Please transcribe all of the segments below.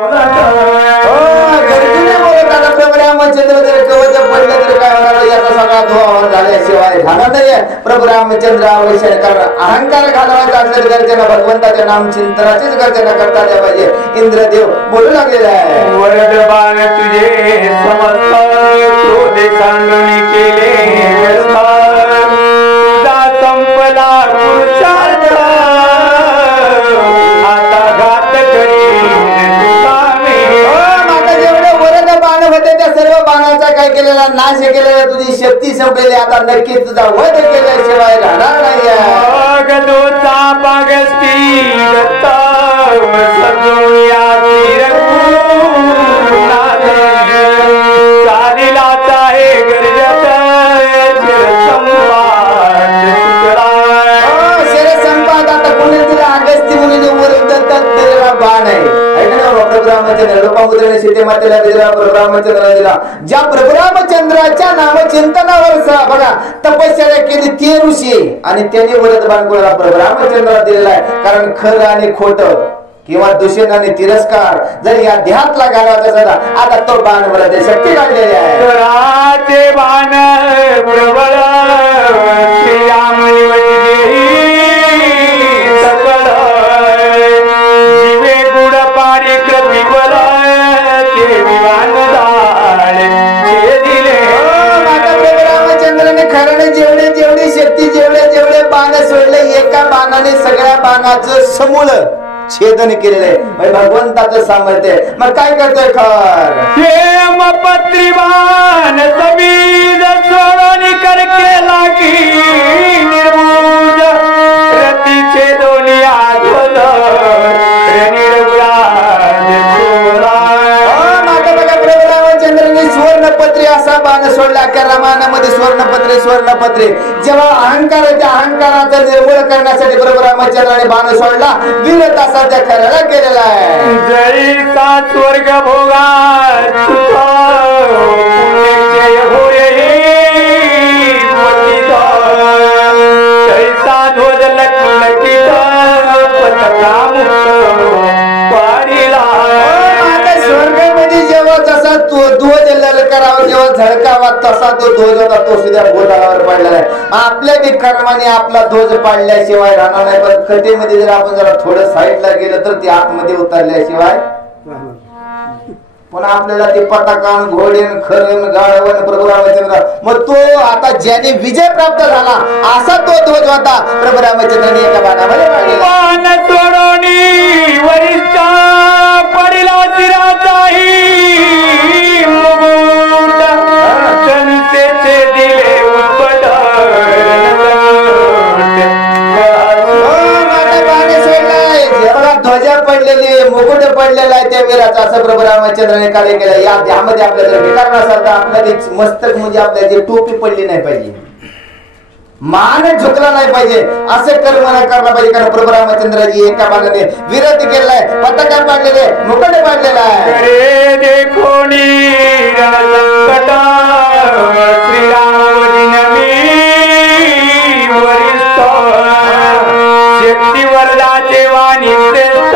प्रभू रामचंद्र आवश्यक कारण अहंकार घालवायचा असेल गरजेला भगवंताचे नाम चिंतनाचीच गरजेला करता द्या पाहिजे. इंद्रदेव बोलू लागलेला आहे, वरद बाण तुझे समस्त क्रोधे सांडून केले तुझा संपला पुरुषार्थ आता घात करी माझा जेवढे वरद बाण होते त्या सर्व बाणाचा काय केलेला नाश केलेला, तुझी शक्ती संपलेली, आता नक्कीच तुझा वध केल्याशिवाय राहणार नाही. अगदोचा पागस्ती दत्ता सजोया चालीलाचा हे गरजत संपाद आता कोणी दिला अगस्ती मुनीने वरद दत्त बाण आहे. ज्या प्रभू रामचंद्राच्या नाम चिंतनावर बघा तपश्चर्या केली ते ऋषी आणि त्यांनी वरद बाण कोणाला प्रभू रामचंद्राला दिलेला आहे. कारण खरं आणि खोट किंवा दूषण आणि तिरस्कार जर या देहातला घालवायचा सदा आता तो बाण वरद शक्ती काढलेली आहे. बाण प्रबळ श्रीराम जेवढे जेवढी शक्ती जेवढे बाण सोडले एका बाणाने सगळ्या बाणाचं समूळ छेदन केलेलं आहे. भगवंताचं सामर्थ्य. मग काय करतोय खर पत्री बाण समीद सोडून करके लागी निर्मूज रतीचे दोन्ही आठवल स्वर्णपत्रे असा बाण सोडला. रामायणामध्ये स्वर्णपत्रे जेव्हा अहंकाराच्या अहंकाराचा निर्मूळ करण्यासाठी प्रभू रामचंद्राने बाण सोडला, वीरता सध्या करायला केलेला आहे. जरी सात स्वर्ग भोगा स्वर्गामध्ये जेव्हा जसा तो ध्वज ललकारावा जेव्हा झळकावा तसा तो ध्वज होता तो सुद्धा भूतलावर पडलेला आहे. आपल्या बी कर्माने आपला ध्वज पाडल्याशिवाय राहणार नाही. पण कथेमध्ये जर आपण जरा थोडं साईडला गेलं तर ती आतमध्ये उतरल्याशिवाय पुन्हा आपल्याला ते पताकान घोडेन खरन गाढवन प्रभू रामचंद्र. मग तो आता ज्याने विजय प्राप्त झाला असा तो ध्वज होता प्रभू रामचंद्राने एका बाणामध्ये पाडलेला. वरिष्ठ पडिला शिराचाही मुकुट जनतेचे दिले उत्पट ध्वजा पडलेली मुकुट पडलेला आहे त्या वीराचा असं प्रभू रामचंद्राने कार्य केलं. या त्यामध्ये आपल्या जर विकार नसाल तर आपल्याला मस्तक म्हणजे आपल्याला टोपी पडली नाही पाहिजे, मान झुकला नाही पाहिजे, असे कर्म नाही करायला पाहिजे. कारण प्रभू रामचंद्राजी एका बाणाने विरत केलाय, पताका पाडलेले, मुकुट पाडलेला आहे. देखोनी रणसंकट श्रीराम वरिष्ठ शक्ती वरदाचे वाणी श्रेष्ठ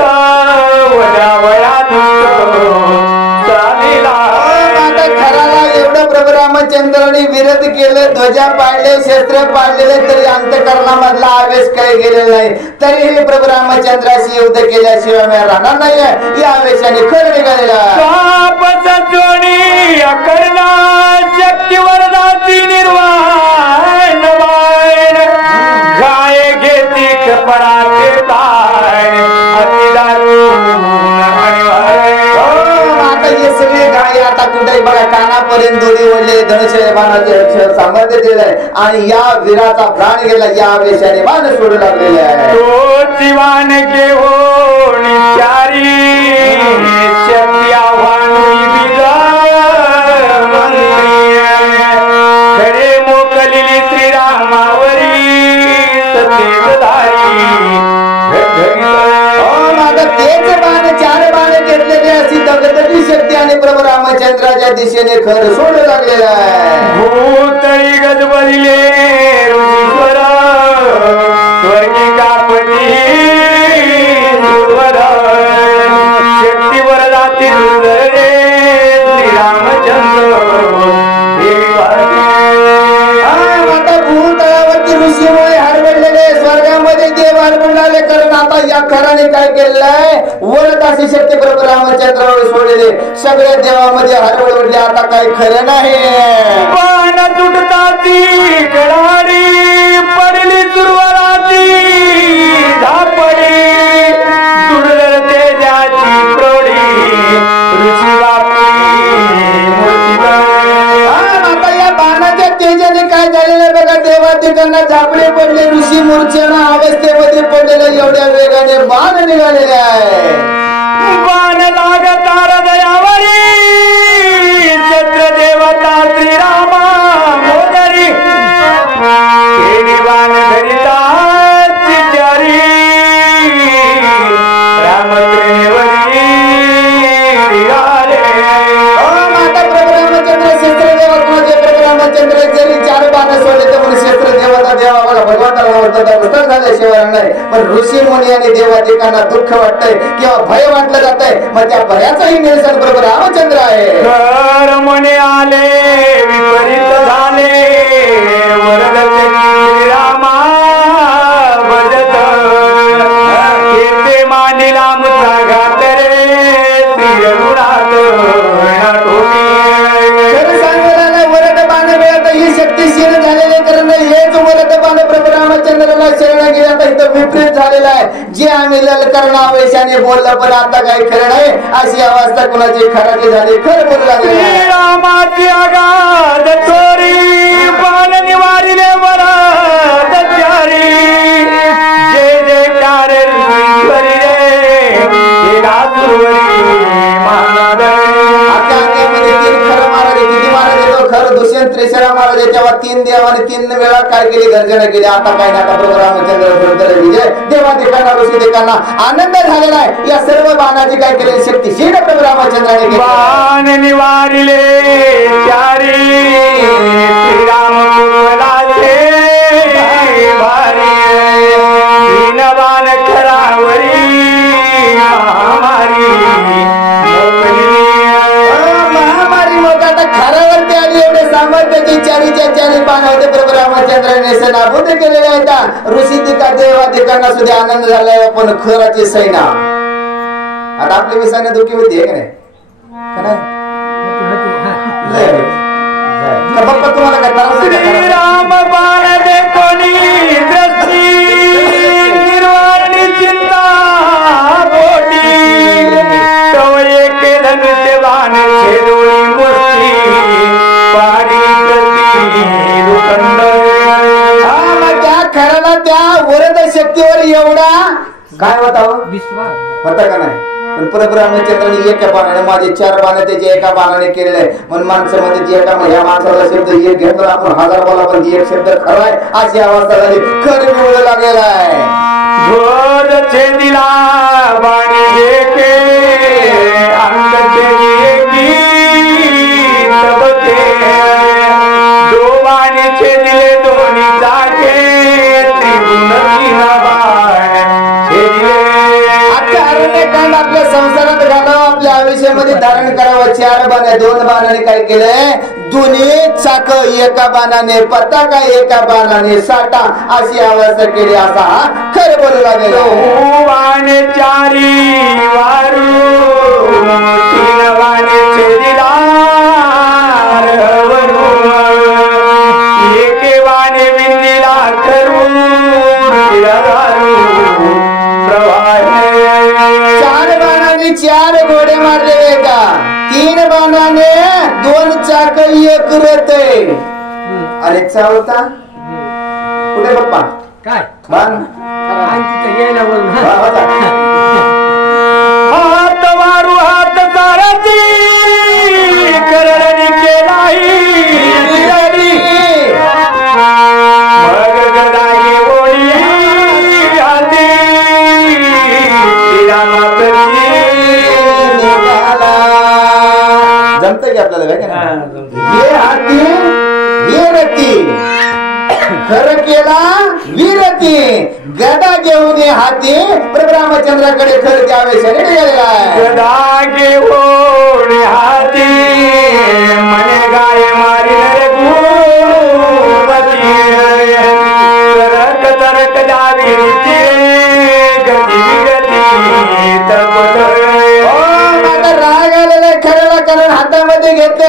एवढं प्रभू रामचंद्राने विरोध केले, ध्वजा पाडले, शस्त्र पाडलेले, तरी अंतकरणामधला आवेश काही गेलेला नाही. तरीही प्रभू रामचंद्राशी युद्ध केल्याशिवाय मी राहणार नाही या आवेशाने खर निघालेला. शक्ती वरदाची निर्वाण गाय घेती कपडाचे ताय आता हे सगळे गाय आता कुठे बघा कानापर्यंत दोरी ओढले, धनुष्य बाणाचे सामर्थ्य दिलंय आणि या वीराचा प्राण गेला या आवेशाने बाण सोडू लागलेले आहे. तो जीवान घेऊन चारी शक्ती आव्हान खरे मोकलेली श्रीरामावरी सतेजधारी. तेच बाण चार बाण घेतलेले अशी दगदगी शक्ती आणि प्रभू रामचंद्राच्या दिशेने खर सोडू लागलेला आहे. भूतळी गजबजले ऋषीश्वर स्वर्गी कापती शक्ती वरदाती सुंदर रे श्रीरामचंद्र आता भूतळावरती ऋषीमुळे हरवडलेले स्वर्गामध्ये देव हरवडले, कारण आता या खराने काय केलेलं आहे, वरद अशी शक्ती प्रभू रामचंद्रावर सोडलेले सगळ्या देवामध्ये हरवडले, आता काही खरं नाही. पान तुटताती कडाडी पडली सुरवराची धापडी दुर्धर तेजाची प्रौढी ऋषी आता या बाणाच्या तेजाने काय झालेलं बघा, देवादिकांना झापडे पडले, ऋषी मूर्छना अवस्थेमध्ये पडलेले, एवढ्या वेगाने बाण निघालेले आहे. बाण लागत हृदयावरी छत्र देवता श्रीरामा मोदरी केली बाण धरिता चिचारी रामत्रिनेवरी निघाले. माता प्रभू रामचंद्र शस्त्र देवताचे प्रभू रामचंद्र जरी 4 बाण सोडले तर म्हणून शस्त्र देवता देवा बघा भगवंताला होतं झाल्याशिवाय नाही, पण ऋषी मुनी आणि देवादिकांना दुःख वाटतंय किंवा भय वाटलं जात आहे, मग त्या भयाचाही निरसन प्रभू रामचंद्र आहे. घर म्हणे आले विपरीत झाले वरद श्रीरामा भजत येते मांडीला मुद्रा घात रे श्रीरघुनाथ खरं सांगायला नाही, वरद बाण मिळत ही शक्तिशील झालेले, कारण हेच वरद बाण प्रभू रामचंद्राला शरण गेले, आता इथं विपरीत झालेला आहे. जे आम्ही ललकरणा आवेशाने बोललं पण आता काही खरं नाही, अशी अवस्था कुणाची खराची झाली, खरं बोलू लागले. श्रीरामाची आगाध चोरी बाण निवारिले वरद चारी जय जयकार ईश्वरी रे केला सुरवरी महानाद. आता त्यामध्ये 3 खरं महाराज, किती महाराज येतो, खरं दुष्यंत त्रिशरा महाराज, तेव्हा 3 देवाने 3 वेळा काय केली, गर्जना केली. आता काय नाही, आता प्रभू रामचंद्र विरुद्ध विजय, देवादिकांना ऋषी देकांना आनंद झालेला आहे. या सर्व बाणाची काय केली, शक्तिशील प्रभू रामचंद्राने केली. बाण निवारिले चारी श्रीराम कुलाचे भारी तीन बाण खरावरी महामारी महामारी मोठा आता खऱ्यावरती आली, एवढे सामर्थ्याची 4 बाण होते प्रभू रामचंद्राने सेनाभूत केलेले आहेत. ऋषी दिका देवादिकांना सुद्धा आनंद झालाय, पण खराची सैना आता आपली विसाने दुःखी होती आहे का नाही? बाप्पा तुम्हाला काय त्रास आहे का? श्रीराम बाण दे कोणी दृष्टी निर्वाणी चिंता बोटी तवये केलं ते बाण छेदोळी मूर्ती पारी प्रती रुखंड. त्या खऱ्याला त्या वरद शक्तीवर एवढा काय होता विश्वास होता का नाही? पण प्रभू रामचंद्राने एका बाणाने माझे 4 बाण त्याचे एका बाणाने केलेले आहे. म्हणून माणसामध्ये एका ह्या माणसाला शब्द एक घेतला आपण 1000 बोला, पण एक शब्द खरा आहे अशी अवस्था झाली, खरं मिळू लागलेला आहे. घोर छेदिला बाणी एके अंग छेदी तबके दो बाणी छेदिले दोन्ही चाके त्रिगुण तीन बाण छेदिले. आता अरण्यकांड आपल्या संसारात घालावं, आपल्या आयुष्यामध्ये धारण करावं. 4 बाण, 2 बाणाने काय केलंय, दोन्ही चाक एका बाणाने, पताका एका बाणाने साठा अशी अवस्था केली, असा हा खरं बोलू लागेल. बाणे चारी वारू तीन बाणे छेदिला एके बाणे विंदिला करून प्रवाह. 4 बाणाने 4 घोडे मारलेले का, 3 बाणाने 2 चाक एक रथ. आणि चावता कुठे पप्पा काय मान यायला बोल हात वारू हात सारथी करणी केलाही मग गदाई ओळी हाती श्रीरामाप्रती जमत की आपल्याला काय का? हे हाती वीरती खरं केला वीरती गदा घेऊन हाती प्रभू रामचंद्राकडे खरं द्यावे शरीर गेलेला आहे. गदा घेऊन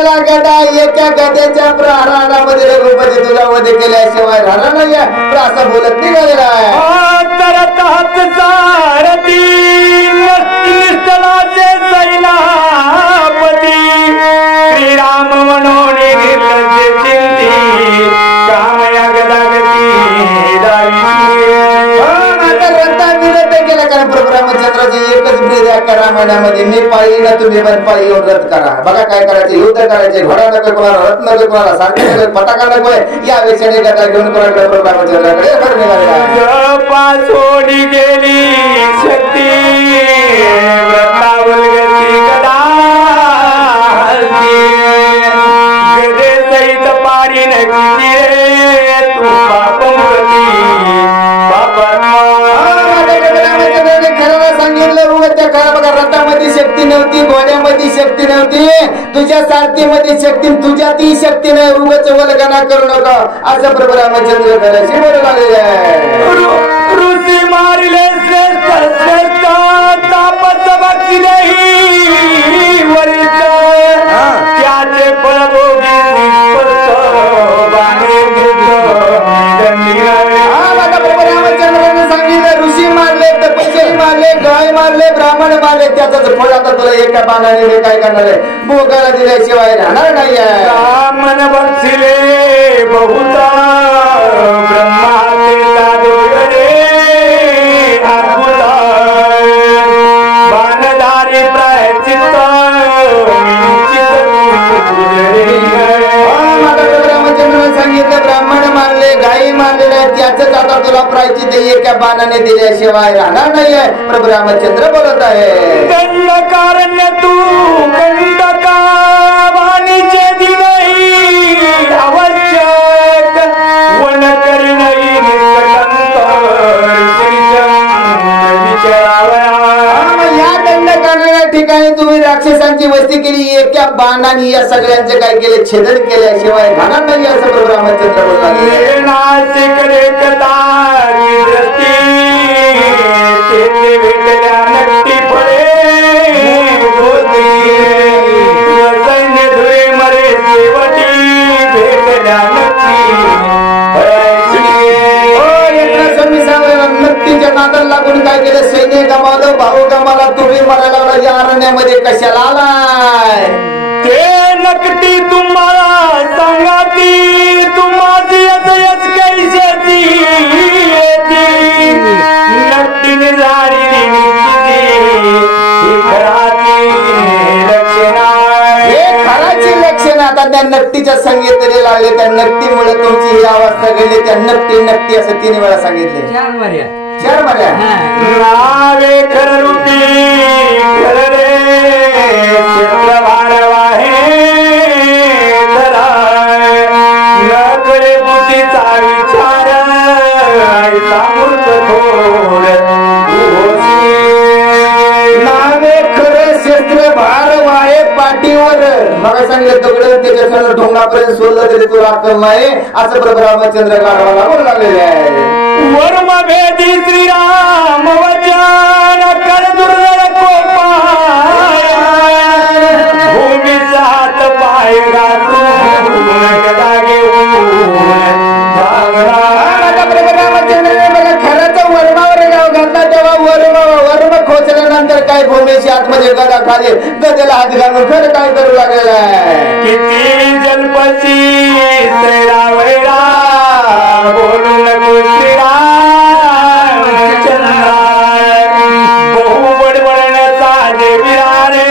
पडलेला गदा एका गद्याच्या प्रहारामध्ये रघुपती तुला वध केल्याशिवाय राहणार नाही तर असं बोलत निघालेला आहे. तरत हात सारथी निस्तलाचे सैनापती श्रीराम म्हणून निर्लज्ज चिंती कामया गदागती प्रभू रामचंद्राची एकच ब्रीद आहे रामायणामध्ये मी पाळी ना तुम्ही पण पाळी येऊन रद्द करा. बघा काय करायचे युद्ध करायचे घोडा नको कोणाला रथ नको कोणाला सारखे नको फटाका नको या विषयाने गदा घेऊन कोणाकडे प्रभू रामचंद्राकडे पासोडी गेली शक्ती व्रतावल गती गदा गदे सहित पारी नक्की तू पापमती रथामध्ये शक्ती नव्हती घोड्यामध्ये शक्ती नव्हती तुझ्या सारथीमध्ये शक्ती तुझ्या ती शक्ती नाही उगाच वल्गना करू नका असं प्रभू रामचंद्र घराशी बोलू लागलेले आहे. ऋषी मारिले श्रेष्ठ श्रेष्ठ तापस भक्ती नाही वरिष्ठ त्याचे फळभोगी निष्पष्ट बाणे ऋषी मारले तपस्वी मारले गाय मारले ब्राह्मण मारले त्याच फळ आता तुला एका बाणाने मी काय करणार आहे भोगाला दिल्याशिवाय राहणार नाही. ब्राह्मण बक्षिले बहुता ब्रह्मातेला दोगरे अद्भुता बाणधारी प्रायचित्त सांगितलं ब्राह्मण मारले गायी मारलेले त्याच आता तुला प्रायचित्त एका बाणाने दिल्याशिवाय राहणार नाही आहे प्रभू रामचंद्र बोलत आहे. दंडकारण्य तू दंडका वाणीचे दिनही आवश्यक वन करणही या दंडकारण्या ठिकाणी तुम्ही राक्षसांची वस्ती केली एका बाणाने या सगळ्यांचे काय केले छेदन केल्याशिवाय राहणार नाही असं प्रभू रामचंद्र बोलतात. नाशिक रेखता दृष्टी तेथे भेटल्या नक्की फळे सैन्य धुळे मरे शेवटी भेटल्या नक्की नक्कीच्या नादाला लागून काय केलं सैन्य गमावलं भाऊ गमावला तुम्ही मरायला लागला या अरण्यामध्ये कशाला आलाय ते नक्की तुम्हाला सांगाती तुम्हाची यश कैशाची नक्की निराळी खराची लक्षण आता त्या नक्कीच्या संगीताने लागले त्या नक्कीमुळे तुमची ही अवस्था घडली त्या नक्की नक्की असं 3 वेळा सांगितले 4 मार्या नावे खर रूपी खर रे नकळे बुद्धीचा विचार नावे खरं शस्त्र भार वाहे पाठीवर मग सांगितलं दगड त्याच्या ढोंगापर्यंत सोडलं तरी तुला अक्कल नाही असं प्रभू रामचंद्र गाढवाला बोलू लागलेले आहे. वर्म भेदी श्रीराम वचन कर दुर्धर कोपाय भूमीचा हात पाय घालून गदा घेऊन खरंच वर्मावर गाव घातला तेव्हा वर्म खोचल्यानंतर काय भूमीची आतमध्ये गदा खाली गदेला हात घालून खरं काय करू लागलेला आहे. किती जलपती वैरा बोलू नको श्रीराम बहु बडबडण्याचा जे विरारे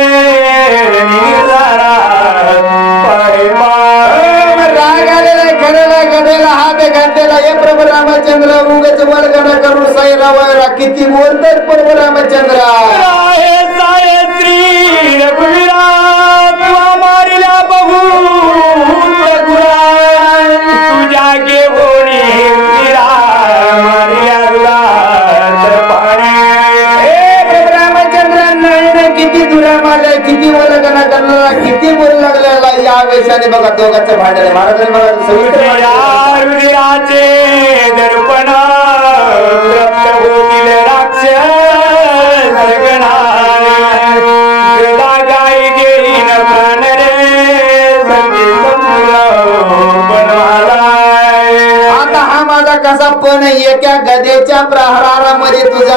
राग आलेला खरेला गदेला हात घातलेला हे प्रभू रामचंद्र उगच वल्गना करून सैरा वैरा किती बोलतात प्रभू रामचंद्र श्री रघुवीरा मारिला बहु तुझ्या घेऊन रामचंद्रांना किती दुरा मारलाय किती वल्गना करणारा किती बोलू लागलेला या वेशाने बघा दोघांचं भांडण महाराजांनी बघा रुधिराचे दर्पण होतील राक्षस गदा गाई घेईन प्राण रे पण एका गदेच्या प्रहारामध्ये तुझा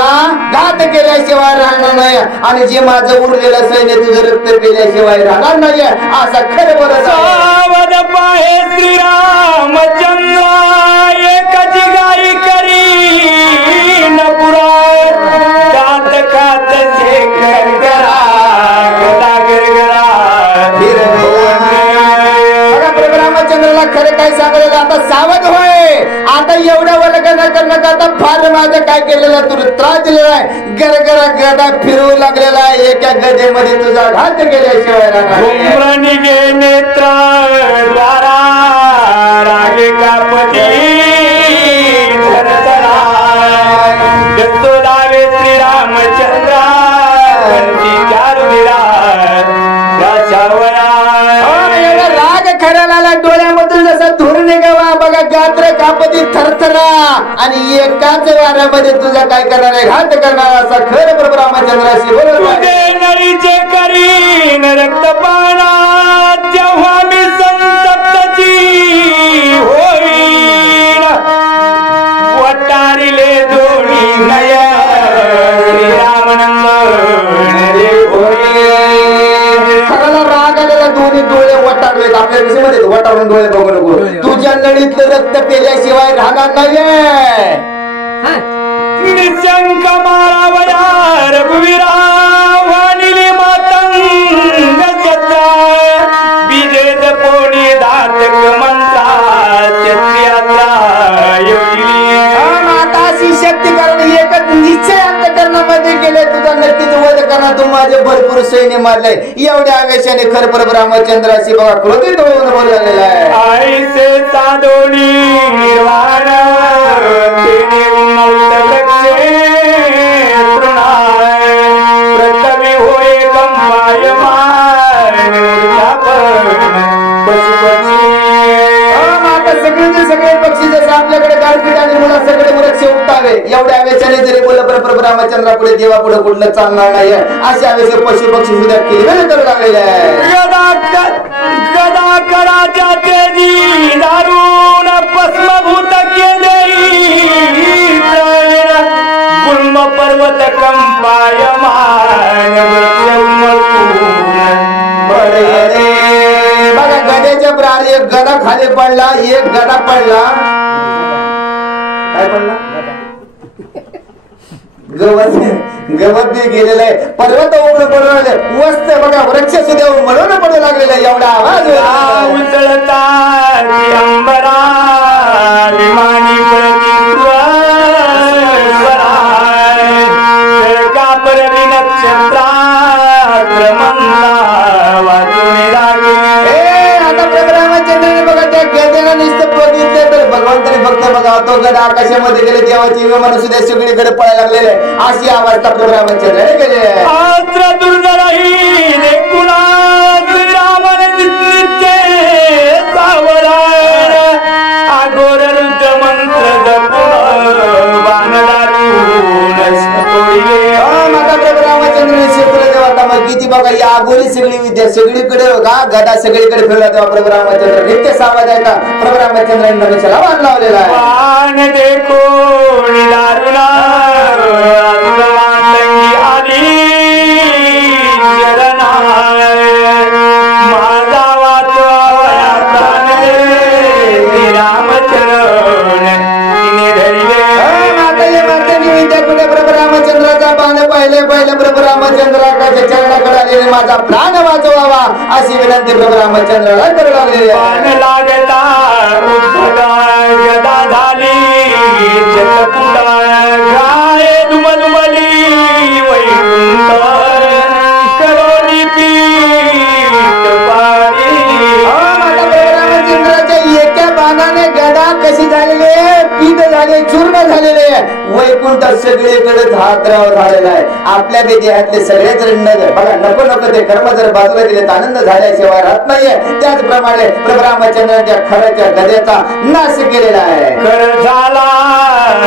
घात केल्याशिवाय राहणार नाही आणि जे माझं उरलेलं सैन्य तुझं रक्त पिल्याशिवाय राहणार नाही असा खरं बोलत सावध पाहे श्रीरामचंद्र एकची गाई करी न पुराय गात खात जे गरगरा गदा गरगरा प्रभू रामचंद्राला खरं काय सांगलेलं आता सावध होय आता एवढ्या वर्ग न करणं करता फार माझं काय केलेलं तुला त्रास दिलेला आहे गरगरा गदा फिरू लागलेला आहे एका गदेमध्ये तुझा घात केल्याशिवाय राहणार निगे नेत्र द्वारा रागे कापती धरतरा दत्तोदावे श्रीरामचंद्रा चारुवीरा राग खऱ्याला डोळ्यामधून जसा धूर निघावा बघा गात्र कापती थरथरा आणि एकाच वाऱ्यामध्ये तुझा काय करणार आहे घात करणार असा खरं प्रभू रामचंद्राशी बोलत नळीचे करीन रक्तपाना जेव्हा मी संतप्तची होईन वटारिले दोन्ही नय श्रीरामनंद खराला राग आलेला दोन्ही डोळे वटारलेत आपल्या विषयामध्ये वटारून डोळे बघू नको तुझ्या नळीतलं रक्त पेल्याशिवाय राहणार नाहीये निशंक मारावया रघुवीरा वाणिली मातंग सत्ता बीजेत पोणी दातक मंत्रा क्षत्रियात्रा योगिनी माताशी शक्ती कारण एकच निश्चय अंतकरणामध्ये गेले तुझा नक्कीच वध करणार तू माझे भरपूर सैन्य मारले एवढ्या आवेशाने खर प्रभू रामचंद्राशी बघा क्रोधित होऊन बोललेला आहे आईसे सादोणी निर्वाण तेने उन्मत्त वृक्षे तृणाय प्रथमी होय कंपायमान पशुपक्षी आता सगळे पक्षी जसे आपल्याकडे गारपीट आणि मुला सगळे वृक्ष उगतावे एवढ्या आवेशाने जरी बोललं पण प्रभू रामचंद्रा पुढे देवा पुढे कुठलं चालणार नाही अशा आवेश पशु पक्षी सुद्धा केले करू लागलेले आहे गदा कराच्या तेजी दारुण भस्मभूत केले गुल्म पर्वत कंपायमान बघा गड्याच्या प्राणी एक गदा खाली पडला एक गदा पडला काय पडला गवत बी गेलेलं आहे पर्वत उघडून पडू लागले वस्त बघा वृक्ष सुद्धा म्हणून पडू लागलेला आहे एवढा आवाज उचलता अंबरा विमानी परवी नक्षत्रा आता प्रभू रामचंद्राने बघा त्या गद्याला नुसतं बघितलं तर भगवंताने फक्त बघा तो गदा आकाशामध्ये गेले देवाची विमान सुद्धा सगळीकडे पळायला लागलेले अशी अवस्था प्रभू रामचंद्राने केली आत्र दुर्धरही देखुणा श्रीरामने नित्य सावराय आगोर रुद्र मंत्र जपून वानदारून सतोडिले माता प्रभू रामचंद्राने शिकवलं तेव्हा आता मग किती बघा या आगोरी सगळी विद्या सगळीकडे बघा गदा सगळीकडे फिरला तेव्हा प्रभू रामचंद्र नित्य सावध आहे का प्रभू रामचंद्राने धनुष्याला बाण लावलेला आहे वान देखो दारुणा आली माझा वाचवा रामचरण तिने धरले विद्या कुठे प्रभू रामचंद्राचा बाण पहिले प्रभू रामचंद्राच्या चरणाकडे आलेले माझा प्राण वाचवावा अशी विनंती प्रभू रामचंद्राला करू लागले बाण लागता गदा झाली जगपुटा गाय दुमदुमली वैकुंठ करोनी पीठ पारी रामचंद्राच्या एका बाणाने गदा कशी झालेली आहे पीठ झाले चूर्ण झालेले वैकुंठ सगळीकडे हातराव झालेला आहे आपल्या देहातले सगळेच नगर बघा नको नको ते कर्म जर बाजूला गेले तर आनंद झाल्याशिवाय राहत नाहीये त्याचप्रमाणे प्रभू रामचंद्राच्या खराच्या गद्याचा नाश केलेला आहे कर झाला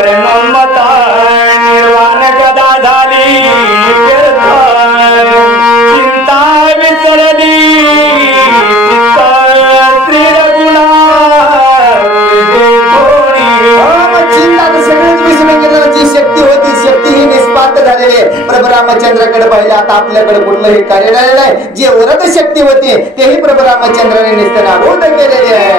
रे ममता निर्वाण गदा झाली चिंता विसरली श्री रघुनाथ चिंता आपल्याकडे कुठलंही कार्य राहिलेलं नाही. जे वरद शक्ती होती तेही प्रभू रामचंद्राने निस्तना बोध केलेली आहे.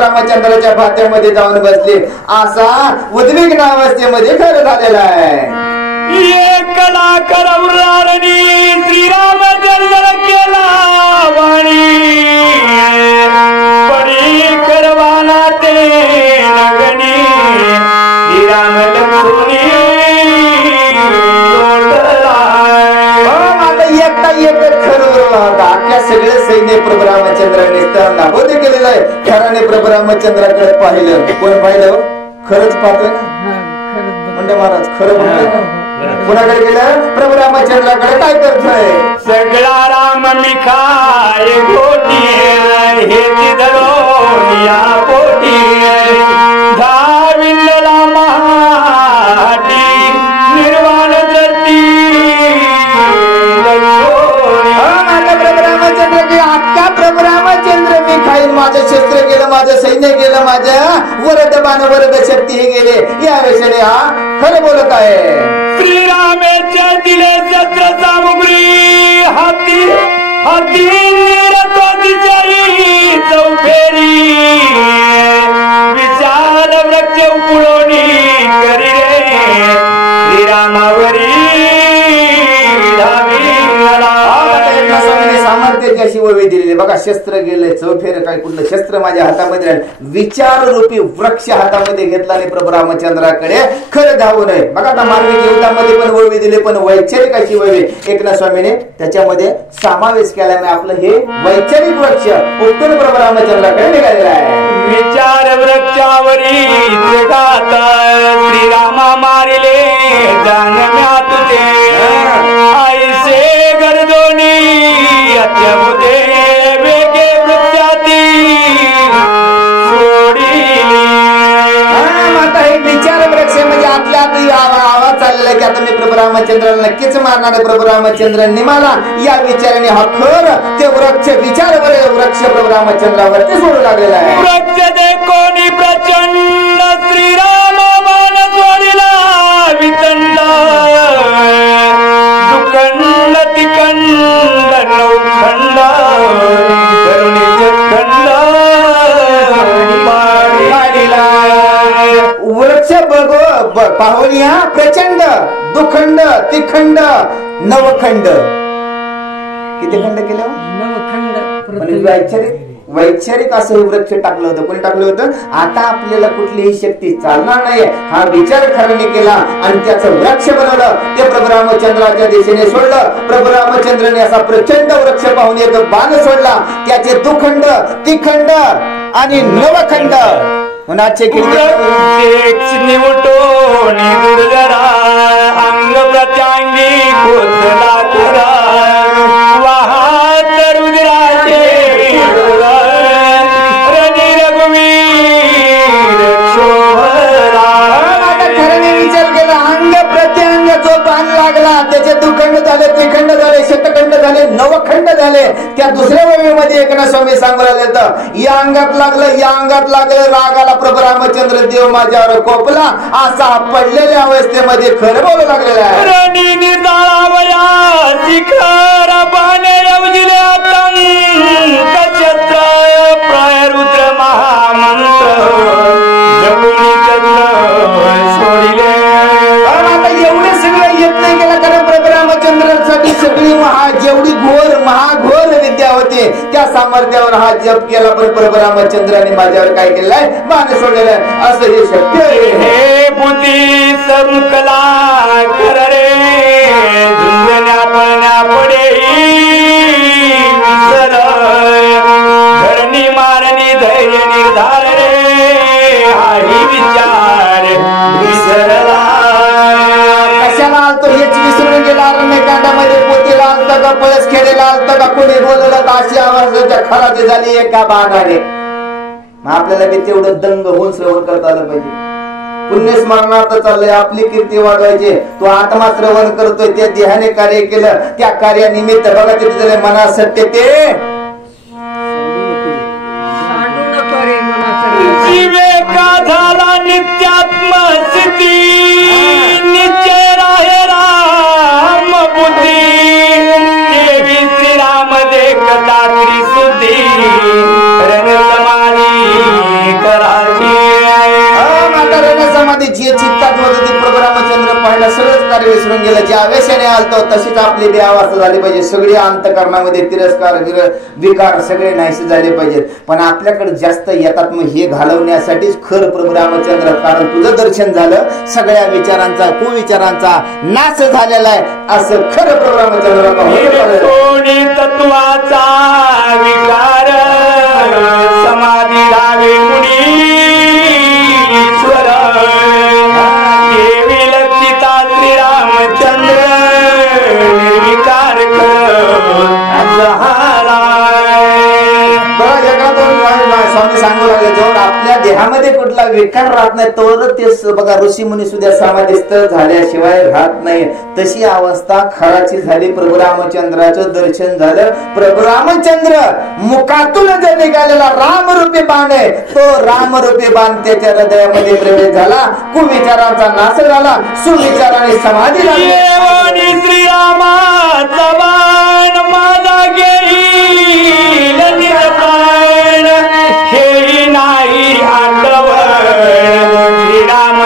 रामचंद्राच्या भात्यामध्ये जाऊन बसले असा उद्विग्न अवस्थेमध्ये खरं झालेला आहे. एकला करवरारणी श्रीरामचंद्र केला वाणी परी करवाना ते नगणी श्रीराम लक्ष्मणी आता एकच खरं उरला होता. अख्ख्या सगळे सैन्य प्रभू रामचंद्राने नाबूद केलेलं आहे. खराने प्रभू रामचंद्राकडे पाहिलं. कोण पाहिलं? खरंच पाहतोय ना म्हणजे महाराज खरं म्हणतोय ना. कोणाकडे गेलं? प्रभू रामचंद्राकडे. काय करतोय? सगळा राम मिखाय गोटी हे धरोनिया पोटी धाविंदला महाटी निर्वाण दृष्टी प्रभू रामचंद्र मी खाईन. माझं शस्त्र गेलं, माझं सैन्य गेलं, माझ्या वरद बाण वरद शक्ती हे गेले. या विषयाने हा खरं बोलत आहे. श्रीरामेच्या दिले शस्त्र सामुग्री हाती हाती चौफेरी विशाल वृक्ष उपळोणी करी रे श्रीरामावरी सामर्थ्याची अशी ओवी दिलेली. बघा शस्त्र गेले, चौफेर काय कुठलं शस्त्र माझ्या हातामध्ये विचार रूपी वृक्ष हातामध्ये घेतला आणि प्रभू रामचंद्राकडे खरं धावू नये. बघा आता मानवी जीवनामध्ये पण ओवी दिली, पण वैचारिक अशी ओवी एकनाथ स्वामीने त्याच्यामध्ये समावेश केल्याने आपलं हे वैचारिक वृक्ष उत्तर प्रभू रामचंद्राकडे निघालेला आहे. विचार वृक्षावरी जगात श्रीरामा मारिले जाणम्या तुझे आईसे गरदोनी अत्यमुदे वेगे वृक्षाती सोडिली. आता हे विचार वृक्ष म्हणजे आपल्या आवाज चाललेला की आता मी प्रभू रामचंद्राला नक्कीच मारणार. प्रभू रामचंद्रांनी मला या विचाराने हा खर ते वृक्ष विचार वृक्ष प्रभू रामचंद्रावरती सोडू लागलेला आहे. वृक्ष दे कोणी प्रचंड श्रीराम मान सोडिला वितंड दुखंड तिखंड नौखंड करुणीचे खंड पाडिला. वृक्ष पाहुनिया प्रचंड दुखंड तिखंड नवखंड. किती खंड केलं? नवखंड. वैचारिक असं हे वृक्ष टाकलं होतं. कोणी टाकलं होतं? आता आपल्याला कुठलीही शक्ती चालणार नाही हा विचार खऱ्याने केला आणि त्याचं वृक्ष बनवलं. ते प्रभू रामचंद्राच्या दिशेने सोडलं. प्रभू रामचंद्राने असा प्रचंड वृक्ष पाहून एक बाण सोडला. त्याचे दुखंड तिखंड आणि नवखंड होण्याचे निवटो निदुर्जरा अंग प्रचांगी कोसला तुरा वाहात रुद्राचे रणी रघुवीर शोभला. आता खऱ्याने विचार केला. अंग प्रत्यंग जो बाण लागला त्याचे दुखंड झाले, त्रिखंड झाले, शतखंड झाले, नवखंड झाले. त्या दुसऱ्या वेळेमध्ये एकनाथ स्वामी सांगू लागले तर या अंगात लागलं, या अंगात लागलं. रागाला प्रभू रामचंद्र देव माझ्यावर कोपला असा पडलेल्या अवस्थेमध्ये खरं बोलू लागलेला आहे. रणी निजाळावया शिखर बाणे अवजिले छत्र प्राय रुद्र महामंत्र जपुनी चंद्र सोडिले. आता एवढे सगळे यत्न केला कारण प्रभू रामचंद्रासाठी सगळी जेवढी महाघोर विद्या होती त्या सामर्थ्यावर हा जप केला. पण प्रभू रामचंद्राने माझ्यावर काय केलंय? बाण सोडलेलं आहे. असं हे शक्य आहे. हे बुद्धी समुकला कर रे झुंजण्या पळण्या पडे सर धरणी मारणी धैर्य निर्धार रे हाही विचार विसरला. कशाला आलतो हेच विसरून गेला. अरण्यकांडामध्ये पोतीला आलतं का, पळस खेळेला आलतं का, कोणी बोललं का, अशी आवाजाच्या खराची झाली एका बाणाने. मग आपल्याला बी तेवढं दंग होऊन श्रवण करता आलं पाहिजे. पुण्यस्मरणार्थ चाललंय, आपली कीर्ती वाढवायची. तो आत्मा श्रवण करतोय, त्या देहाने कार्य केलं, त्या कार्यानिमित्त बघा तिथे मना सत्य ते विवेका झाला नित्यात्म स्थिती, नित्य राहे राम बुद्धी, देवी श्रीराम देखता त्रिसुद्धी, रण समाधी कराची. समाधी जे चित्तात होत ते प्रभू रामचंद्र पाहिला, सगळंच कार्य विसरून गेलं. ज्या आवेशाने आलतो तशीच आपली बी अवस्था झाली पाहिजे. सगळी अंतकरणामध्ये तिरस्कार विकार सगळे नाहीसे झाले पाहिजेत. पण आपल्याकडे जास्त येतात, मग हे घालवण्यासाठीच खर प्रभू रामचंद्र. कारण तुझं दर्शन झालं, सगळ्या विचारांचा कुविचारांचा नाश झालेला आहे असं खरं प्रभू रामचंद्र. कोणी तत्वाचा विकार समाधी लावे मुनी, देवी लक्षिता श्रीरामचंद्र निर्विकार स्वामी सांगू लागले, जेव्हा आपल्या देहामध्ये कुठला विकार राहत नाही तोवर ते बघा ऋषी मुनी सुद्धा समाधिस्थ झाल्याशिवाय राहत नाही. तशी अवस्था खराची झाली. प्रभू रामचंद्राचं दर्शन झालं. प्रभू रामचंद्र मुखातून जे निघालेला रामरूपी बाण आहे, तो रामरूपी बाण त्याच्या हृदयामध्ये प्रवेश झाला. कुविचारांचा नाश झाला, सुविचाराने समाधी लागली. श्रीरामाचा बाण माझा घेईल निर्बाण, हे नाही आठवण श्रीराम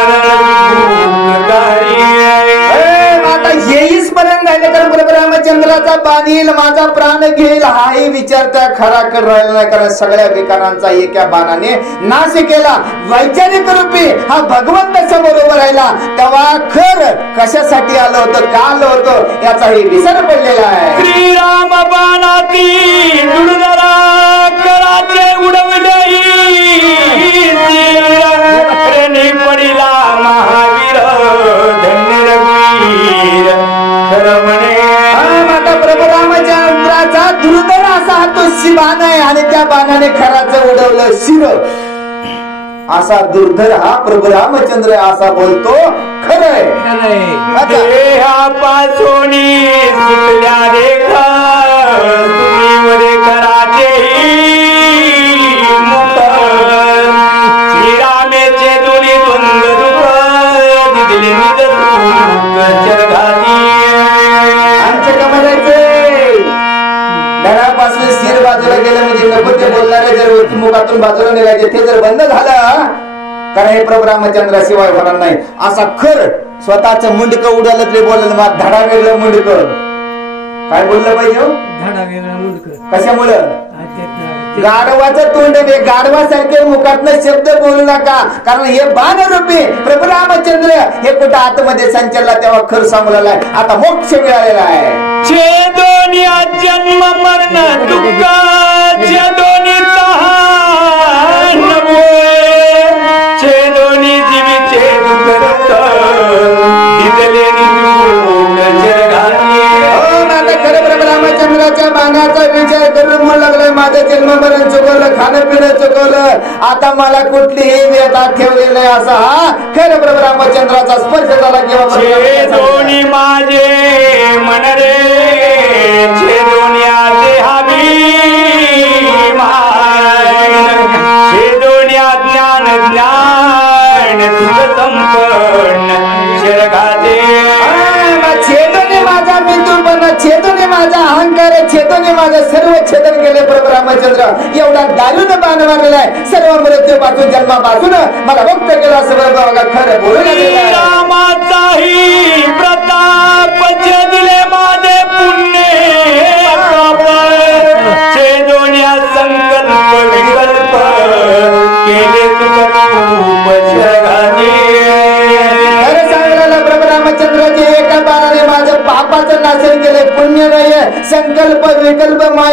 आता येईस पर्यंत राहिले तर प्रभू रामचंद्राचा बाण येईल, माझा प्राण घेईल हाही विचार त्या खरा कर राहिला नाही. कारण सगळ्या विकारांचा एका बाणाने नाश केला. वैचारिक रूपी हा भगवंत समोर उभा राहिला, तेव्हा खर कशासाठी आलं होतं, का आलं होतं याचाही विसर पडलेला आहे. श्रीराम बाणाती दुर्धरा कराचे उडवले, पडिला महावीर धन्य रघुवीर खरं म्हणे. आता प्रभू रामचंद्राचा दुर्धर असा हा तो शिबाण आहे आणि त्या बाणाने खराचं उडवलं शिर. असा दुर्धर हा प्रभू रामचंद्र असा बोलतो खरंय. देहापासून सुटल्या रेखा तुम्ही कराचे मुख, श्रीरामेचे दोन्ही द्वंद्व दुःख दिले निज जगाती. आमचं का म्हणायचंय, धडापासून शिर बाजूला गेलं म्हणजे नको ते बोलणारे जर मुखातून बाजूला निघायचे ते जर बंद झालं, कारण हे प्रभू रामचंद्राशिवाय होणार नाही. असा खर स्वतःच मुंडक उडालं तरी बोललं, मग धडा वेगळं मुंडक. काय बोललं पाहिजे, धडा वेगळा मुंडक. कशामुळं? गाढवाचं तोंड नाही, गाढवासारखे मुखातनं शब्द बोलू नका. कारण हे बाणरूपी प्रभू रामचंद्र हे कुठं आतमध्ये संचलला तेव्हा खर सांगू लागलाय. आता मोक्ष मिळालेला आहे. छे दोन्ही जन्म मरण दुःख, छे दोन्ही तहान छे दोन्ही जीवीचे दुःख दिदले खरं प्रभू रामचंद्राच्या बाणाचा विचार करून म्हणू लागलाय, माझं जन्म मरण चुकवलं, खाणं पिणं चुकवलं, आता मला कुठलीही व्यथा ठेवलेली नाही. असा हा खरं प्रभू रामचंद्राचा स्पर्श झाला. छे दोन्ही माझे मन रे, छे दोन्ही आते हवी छे दोन्ही ज्ञान ज्ञान तुझ संपन्न शिरगाते. छेदने माझा बिंदूपणा, छेदने माझा अहंकार, छेदने माझं सर्व छेदन केले प्रभू रामचंद्र. एवढा दारुण बाण मारलेला आहे, सर्व मृत्यू पासून जन्मापासून मला मुक्त केला. सगळं खरं बोलून रामाचाही प्रताप दिले माझे पुण्य, छेदोन्या संकल्प विकल्प केले तुकरूप जगाने. खरं सांगलेलं प्रभू रामचंद्राचे एका बाणाने माझं पापाचं नाशन केले. पुण्य नाही, संकल्प विकल्प माया